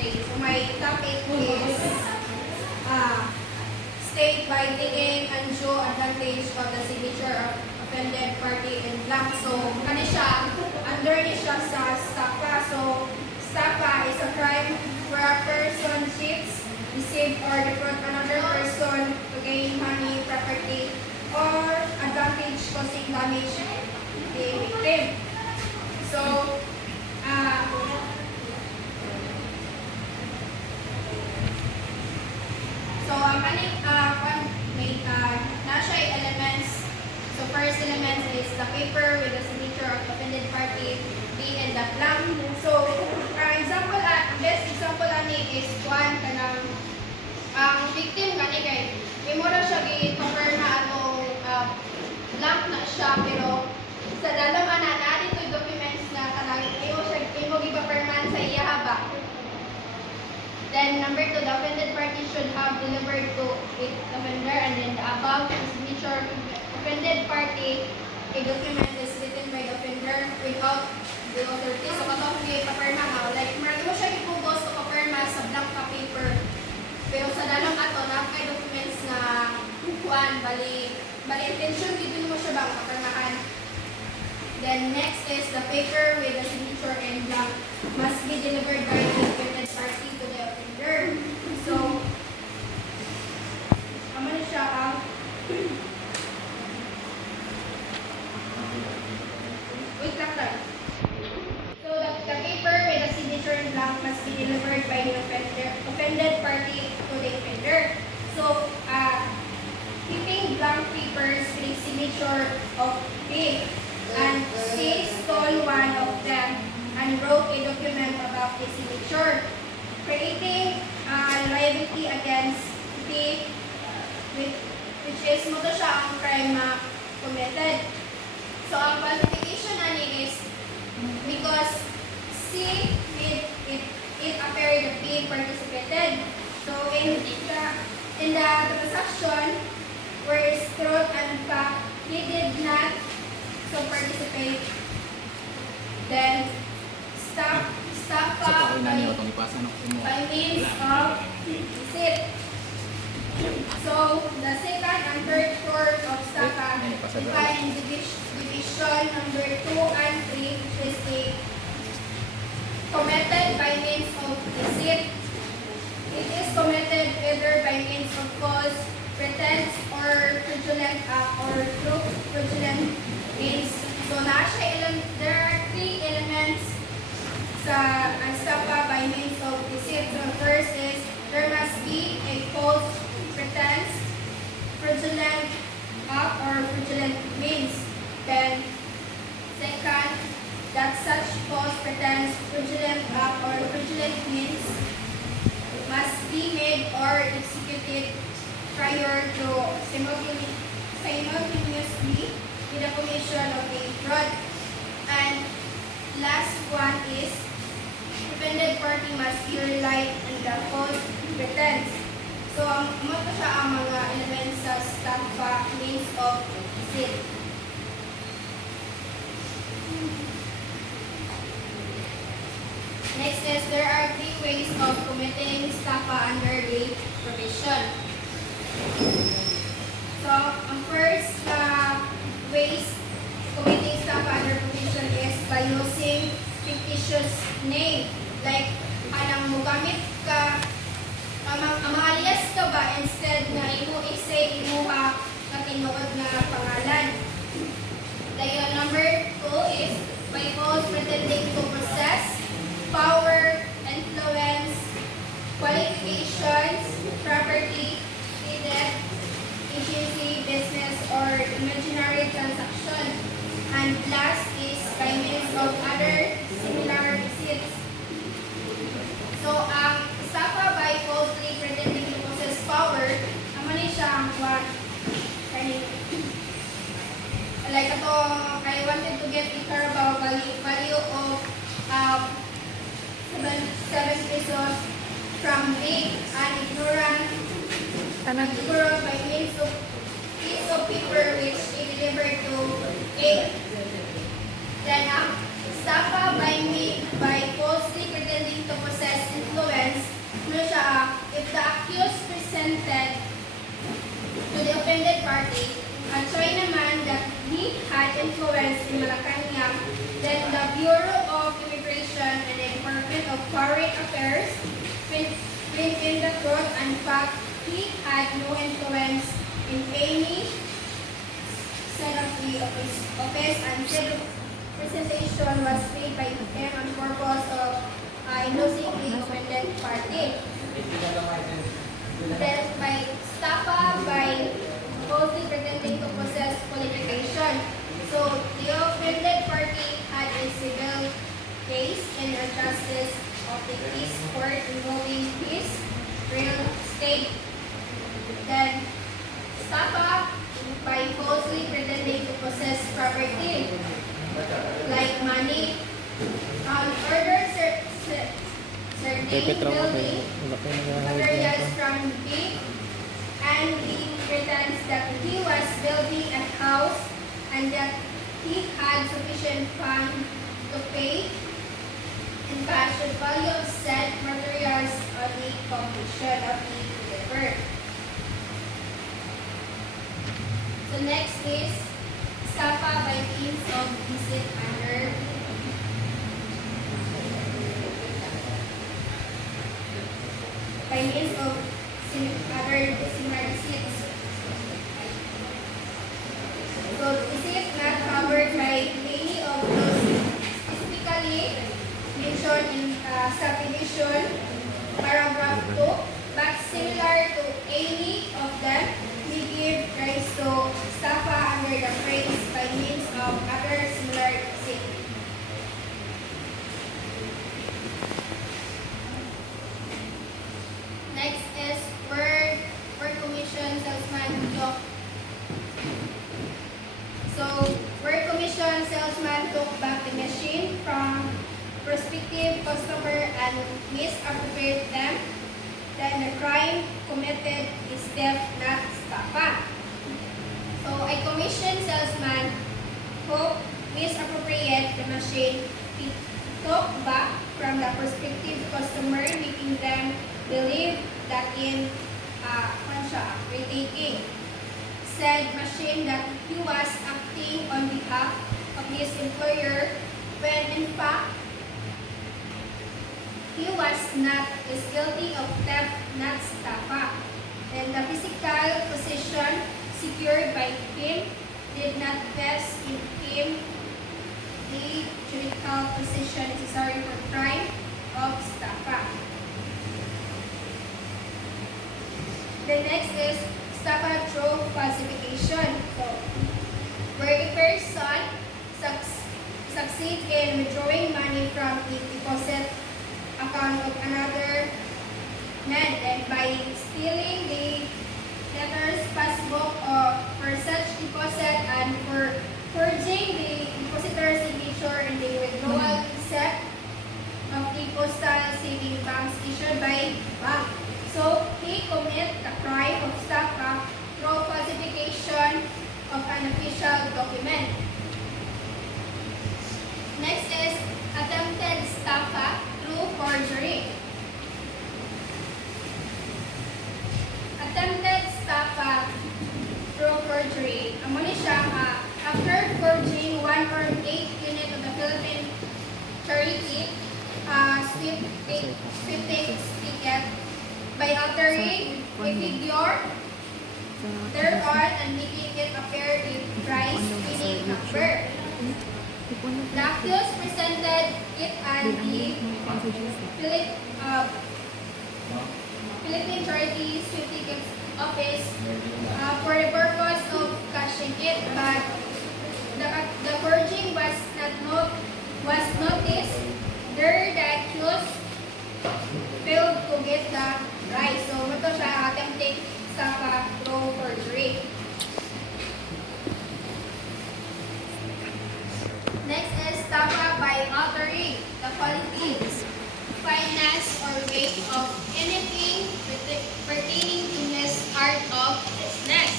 Okay, so my topic is state by taking undue advantage of the signature of offended party in blank. So, ano siya, under ni siya sa estafa. So, estafa is a crime where a person cheats, deceive, or defraud another person to gain money, property, or advantage causing damage to the victim. So, ang kaning nasa elements. So first element is the paper with the signature of the offended party, be in the blank. So example, best example ani is one kanang ang victim kani kay imura siya gi-confirm na atong blank na siya pero sa dalam ana na dito documents na kanang imo gi-confirman sa iya ba. Then number 2, the offended party should have delivered to the offender, and then the above signature offended party, a document is written by the offender without the authority. So katong gi-papirma nga, like marami mo siya gipugos to papirma sa blank ka paper. Pero sa dalang ato na kay documents na kuan bali intention dito mo siya bang papirmahan. Then next is the paper with the signature in blank must be delivered by the offended party to the offender. So, ano na siya wait lang tayo. So, the paper with the signature in blank must be delivered by the offended party to the offender. So, keeping blank papers with the signature of B and C stole one of them and wrote a document about the signature, creating liability against B, which is mo to siya ang crime committed. So, ang qualification ani is because C it appeared that B participated. So, in the transaction where is truth and fact, he did not participate. Then estafa by means of deceit. So the second and third court of estafa define division number 2 and 3, which is the committed by means of deceit. It is committed either by means of false pretense or fraudulent or through fraudulent means. So there are 3 elements sa estafa by means of deceit. So first is there must be a false pretense, fraudulent act or fraudulent means. Then second, that such false pretense, fraudulent act or fraudulent means must be made or executed prior to simultaneously with the commission of a fraud. And last one is offended party must be relied on the false pretense. So mo to siya ang mga elements sa estafa means of deceit. Next is there are 3 ways of committing estafa under the provision. So, ang first ways committing estafa under provision is by using fictitious name. Like, anang mugamit ka, alias ka ba instead na imo i-say imo na tinuod na pangalan. Like, number 2 is by false pretending to possess power, influence, qualifications, property, debt, agency, business, or imaginary transaction. And last is by means of other similar receipts. So, ang estafa by falsely pretending to possess power, naman siya ang like ito, I wanted to get the Carabao value of 7 pesos from me, an ignorant by means of piece of paper which he delivered to A. Then estafa by falsely pretending to possess influence presented to the offended party a Chinaman that he had influence in Malacanang, then the Bureau of Immigration and the Department of Foreign Affairs went in the truth and fact he had no influence in any set of the office and said presentation was made by him on purpose of endorsing the offended party. Then by estafa by falsely pretending to possess qualification. So the offended party had a civil case in the justice of the peace court involving his real estate. Then estafa by falsely pretending to possess property like money, order certain building materials from the and the pretense that he was building a house and that he had sufficient funds to pay in cash the value of said materials on the completion of the delivery. So next is estafa by means of visit under by means of other similar receipts. So this is not covered by any of those specifically mentioned in subdivision paragraph 2, but similar to any of them, we give rise to estafa under the phrase by means of other similar receipts. Next is where commission salesman took. So where commission salesman took back the machine from prospective customer and misappropriated them, then the crime committed is theft, not estafa. So a commission salesman who misappropriated the machine, he took back from the prospective customer, making them believe that in retaking said machine that he was acting on behalf of his employer when in fact he was not, is guilty of theft, not estafa. And the physical possession secured by him did not vest in him the juridical possession necessary for crime of estafa. The next is estafa through falsification. So, where a person succeeds in withdrawing money from a deposit account of another man, and by stealing the debtor's passbook for such deposit and for forging the depositor's signature in the withdrawal receipt of the postal saving banks issued by bank. So he commit the crime of estafa through falsification of an official document. Next is attempted estafa through forgery. Attempted estafa through forgery. Amo ni siya after forging 1/8 unit of the Philippine charity sweepstakes ticket by altering a figure thereon and making it appear a prize-winning number. The accused presented it at the Philippine Charity Sweepstakes Office for the purpose of cashing it, but the forging was noticed. There, the accused failed to get the prize. So, ito siya attempting estafa through forgery. Next is estafa by altering the quality, fineness, or weight of anything pertaining to his art of business.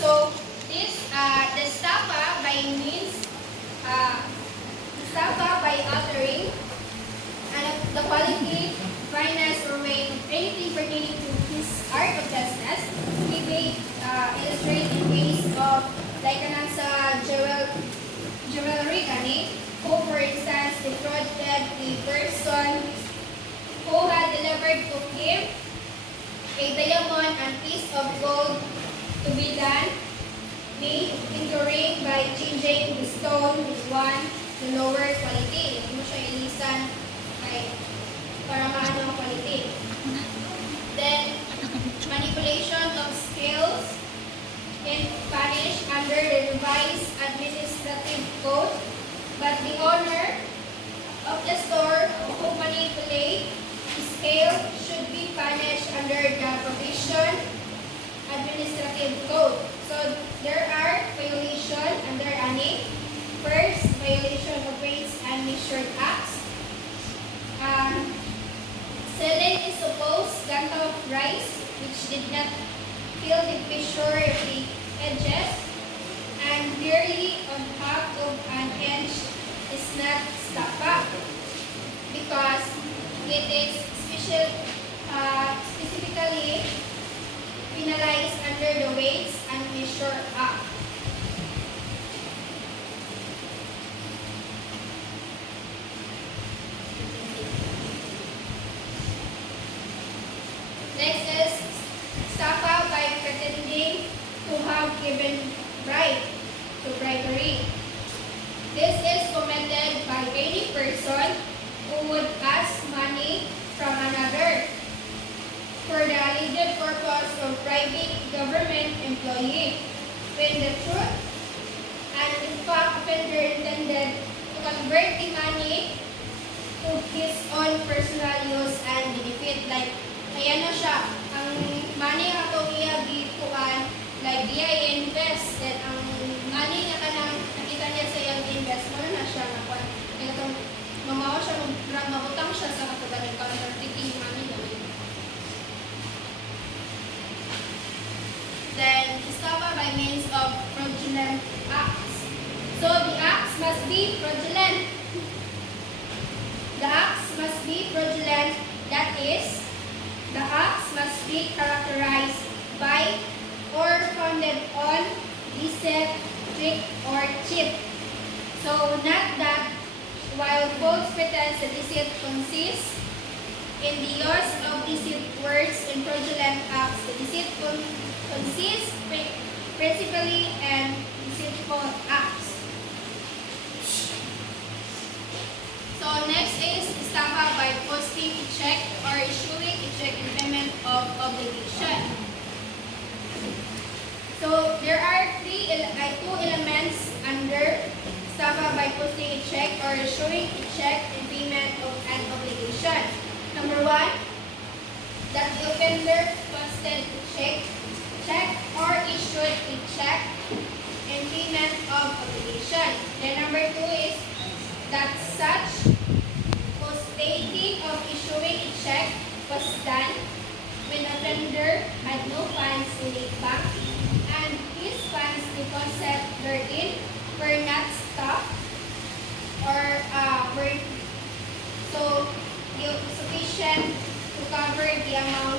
So, this the estafa by means estafa by altering and the quality, fineness, or weight jewelry gani, who for instance defrauded a person who had delivered to him a diamond and piece of gold to be done, made into ring by changing the stone with one to lower quality. Huwag mo siya ilisan para maano ang quality. Then, manipulation of scales can punish under the revised administrative code, but the owner of the store who manipulate the scale should be punished under the provision administrative code. So there are violations under ANI. First, violation of weights and measured acts. Selling is supposed ganta of rice which did not fill the pressure of the edges, and barely on half of an inch is not estafa because it is specifically penalized under the weights and measure act. Next is estafa by pretending to have given bribe to bribery. This is committed by any person who would ask money from another for the alleged purpose of bribing government employee, when the truth and in fact offender intended to convert the money to his own personal use and benefit. Like, ayan na siya, ang money nga itong iya gituan, like iya invest, then ang money nga kanang nakita niya sa iyang invest, mo na siya nakuha. Kaya itong mamawa siya, mabutang siya sa katugaling counterfeiting money namin. Then, estafa by means of fraudulent acts. So, the acts must be fraudulent. The acts must be fraudulent, that is, the acts must be characterized by or founded on deceit, trick, or cheat. So, not that while false pretense the deceit consists in the use of deceit words in fraudulent acts, the deceit consists principally in deceitful acts. So next is estafa by posting a check or issuing a check in payment of obligation. So there are two elements under estafa by posting a check or issuing a check in payment of an obligation. Number one, that the offender posted the check